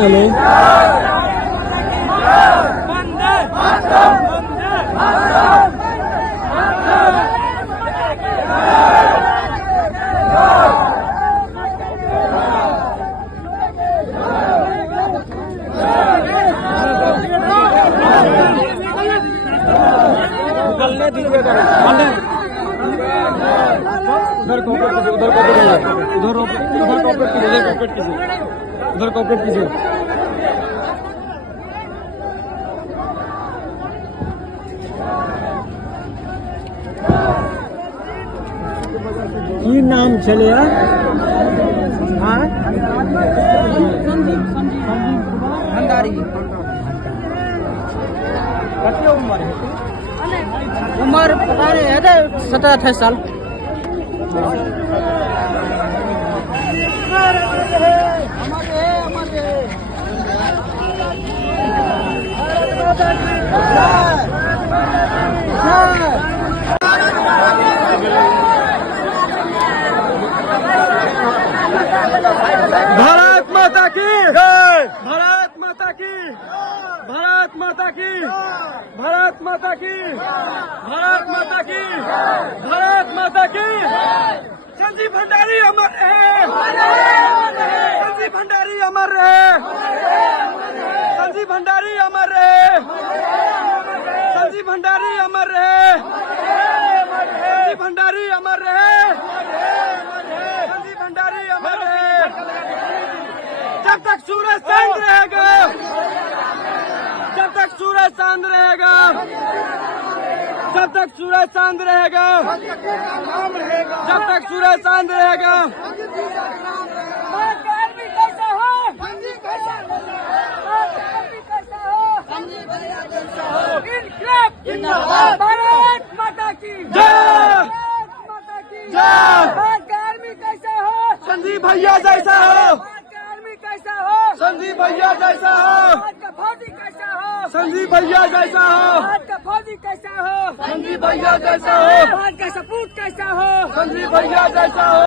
Hello उधर cooperate कीजिए। की नाम चले भंडारी उम्र पता नहीं है 17-28 साल। भारत माता की जय, भारत माता की, भारत माता की, भारत माता की, भारत माता की, भारत माता की। संजीव भंडारी अमर रहे, संजीव भंडारी अमर रहे, संजीव भंडारी अमर रहे, संजीव भंडारी अमर रहे, संजीव भंडारी अमर रहे, संजीव भंडारी अमर रहे। जब तक सूरज चांद रहेगा, जब तक सूरज चांद रहेगा, जब तक सूरज चांद रहेगा, जब तक सूरज चांद रहेगा। भारत माता की जय, माता की जय। आर्मी कैसा हो, संजीव भैया जैसा हो, आर्मी कैसा हो, संजीव भैया जैसा हो, आज का फौजी कैसा हो, संजीव भैया जैसा हो, आज का फौजी कैसा हो, संजीव भैया जैसा हो, आज का सपूत कैसा हो। संजीव भैया जैसा हो।